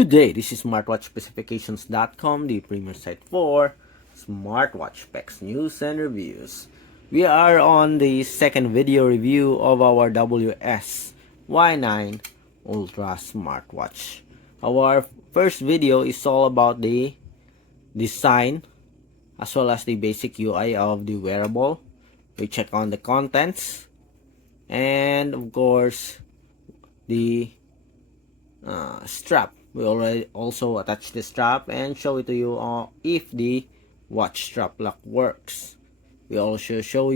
Good day, this is smartwatchspecifications.com, the premier site for smartwatch specs, news, and reviews. We are on the second video review of our WS Y9 Ultra Smartwatch. Our first video is all about the design as well as the basic UI of the wearable. We check on the contents and of course the strap. We already also attach the strap and show it to you if the watch strap lock works. We also showed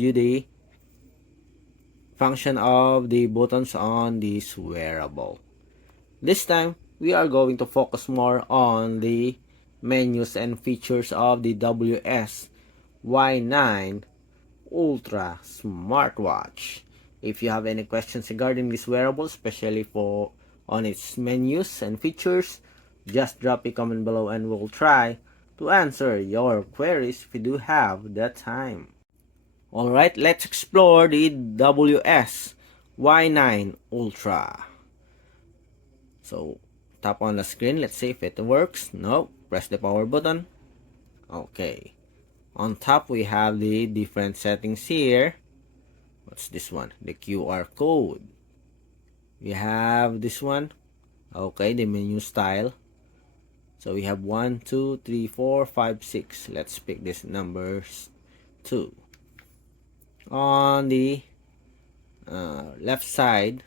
you the function of the buttons on this wearable. This time we are going to focus more on the menus and features of the WS Y9 Ultra Smartwatch. If you have any questions regarding this wearable, especially on its menus and features, just drop a comment below and we'll try to answer your queries if you do have the time. Alright, let's explore the WS Y9 Ultra. So, tap on the screen, let's see if it works. No, press the power button. Okay. On top, we have the different settings here. What's this one? The QR code. We have this one. Okay, the menu style. So we have 1, 2, 3, 4, 5, 6. Let's pick this numbers 2. On the left side,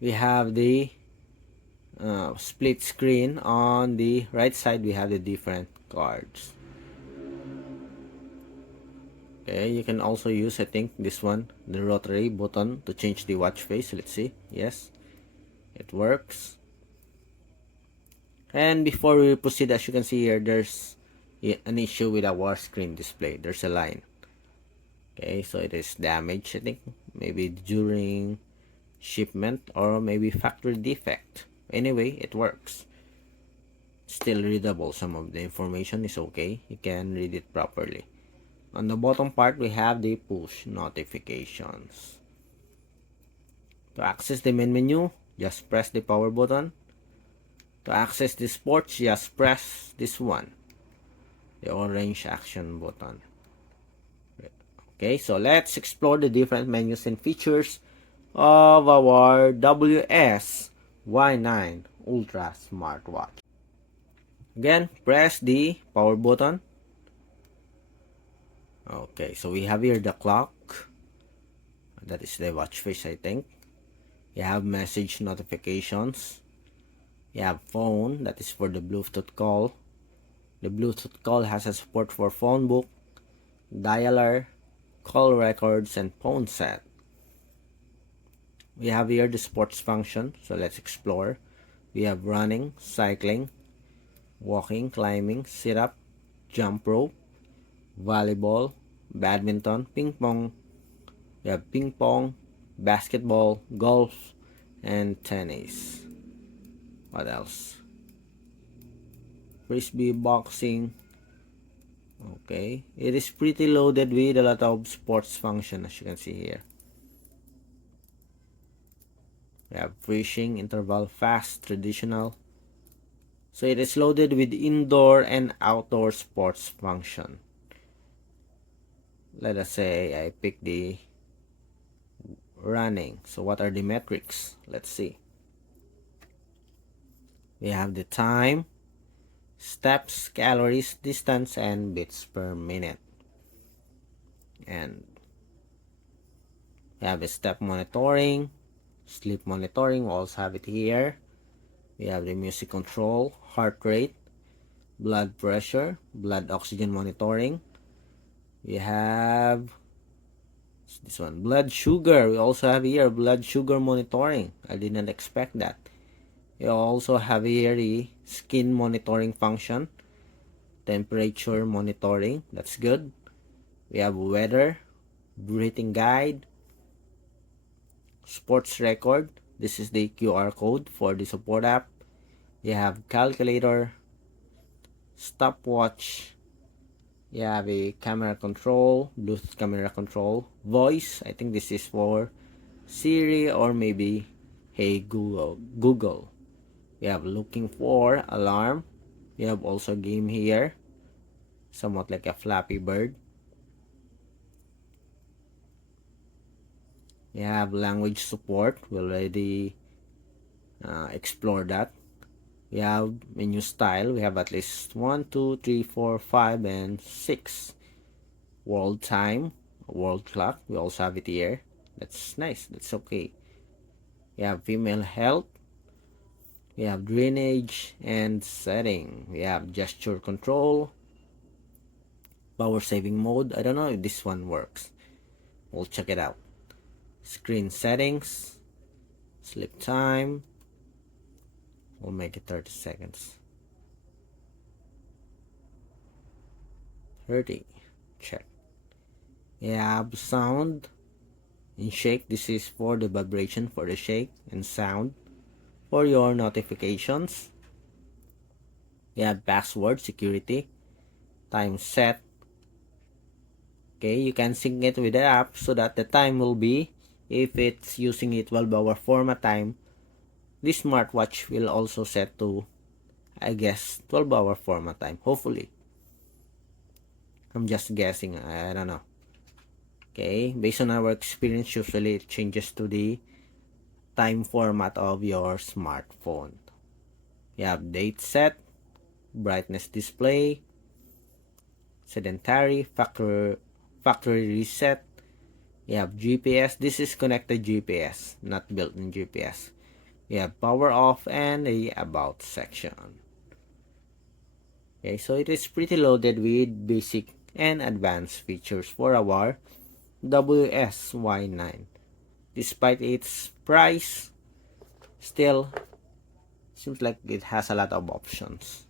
we have the split screen. On the right side, we have the different cards. Okay, you can also use, I think, this one, the rotary button to change the watch face. Let's see. Yes, it works. And before we proceed, as you can see here, there's an issue with our screen display. There's a line. Okay, so it is damaged, I think, maybe during shipment or maybe factory defect. Anyway, it works. Still readable. Some of the information is okay. You can read it properly. On the bottom part, we have the push notifications. To access the main menu, just press the power button. To access the sports, just press this one, the orange action button. Okay, so let's explore the different menus and features of our WS Y9 Ultra Smartwatch. Again, press the power button. Okay, so we have here the clock. That is the watch face, I think. You have message notifications. You have phone, that is for the Bluetooth call. The Bluetooth call has a support for phone book, dialer, call records, and phone set. We have here the sports function, so let's explore. We have running, cycling, walking, climbing, sit-up, jump rope, volleyball, badminton, ping pong. We have ping pong, basketball, golf, and tennis. What else? Frisbee, boxing. Okay, it is pretty loaded with a lot of sports function, as you can see here. We have fishing, interval, fast, traditional. So it is loaded with indoor and outdoor sports function. Let us say I pick the running. So what are the metrics? Let's see. We have the time, steps, calories, distance, and beats per minute. And we have a step monitoring, sleep monitoring. We also have it here. We have the music control, heart rate, blood pressure, blood oxygen monitoring. We have this one, blood sugar. We also have here blood sugar monitoring. I did not expect that. We also have here the skin monitoring function, temperature monitoring. That's good. We have weather, breathing guide, sports record. This is the QR code for the support app. You have calculator, stopwatch. You have a camera control, Bluetooth camera control, voice. I think this is for Siri, or maybe Hey Google. We have looking for alarm. We have also game here, somewhat like a Flappy Bird. We have language support. We already explored that. We have menu style. We have at least 1, 2, 3, 4, 5, and 6. World time, world clock. We also have it here. That's nice. That's okay. We have female health. We have drainage and setting. We have gesture control. Power saving mode. I don't know if this one works. We'll check it out. Screen settings. Sleep time. We'll make it 30 seconds. 30. Check. We have sound and shake. This is for the vibration for the shake, and sound for your notifications. We have password security. Time set. Okay, you can sync it with the app so that the time will be, if it's using a 12-hour format time, this smartwatch will also set to, I guess, 12-hour format time, hopefully. I'm just guessing, I don't know. Okay, based on our experience, usually it changes to the time format of your smartphone. You have date set, brightness display, sedentary, factory reset. You have GPS. This is connected GPS, not built-in GPS. We have power off and a about section. Okay, so it is pretty loaded with basic and advanced features for our WS Y9. Despite its price, still seems like it has a lot of options.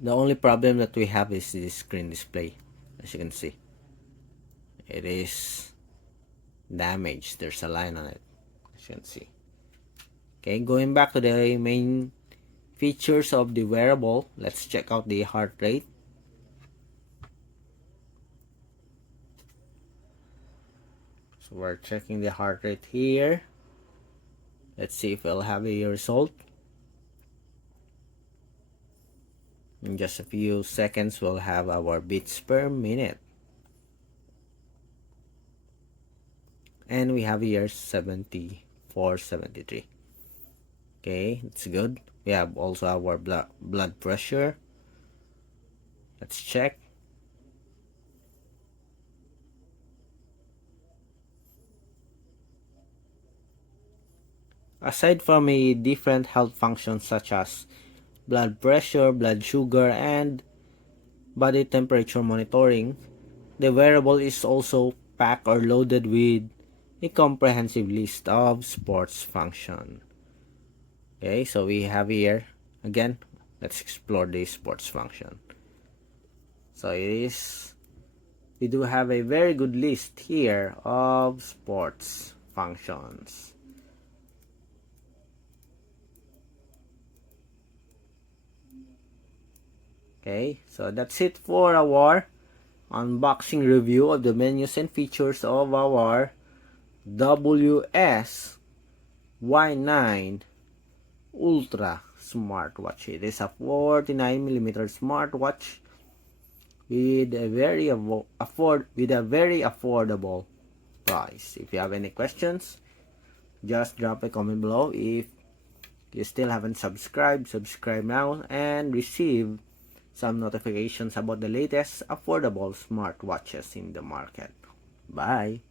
The only problem that we have is the screen display. As you can see, it is damaged. There's a line on it, as you can see. Okay, going back to the main features of the wearable, let's check out the heart rate. So we're checking the heart rate here. Let's see if we'll have a result. In just a few seconds, we'll have our beats per minute. And we have here 74, 73. Okay, it's good. We have also our blood pressure. Let's check. Aside from a different health functions such as blood pressure, blood sugar, and body temperature monitoring, the wearable is also packed or loaded with a comprehensive list of sports function. Okay, so we have here, again, let's explore the sports function. So we do have a very good list here of sports functions. Okay, so that's it for our unboxing review of the menus and features of our WS Y9 Ultra Smartwatch. It is a 49mm smartwatch with a very affordable price. If you have any questions, just drop a comment below. If you still haven't subscribed, subscribe now and receive some notifications about the latest affordable smartwatches in the market. Bye!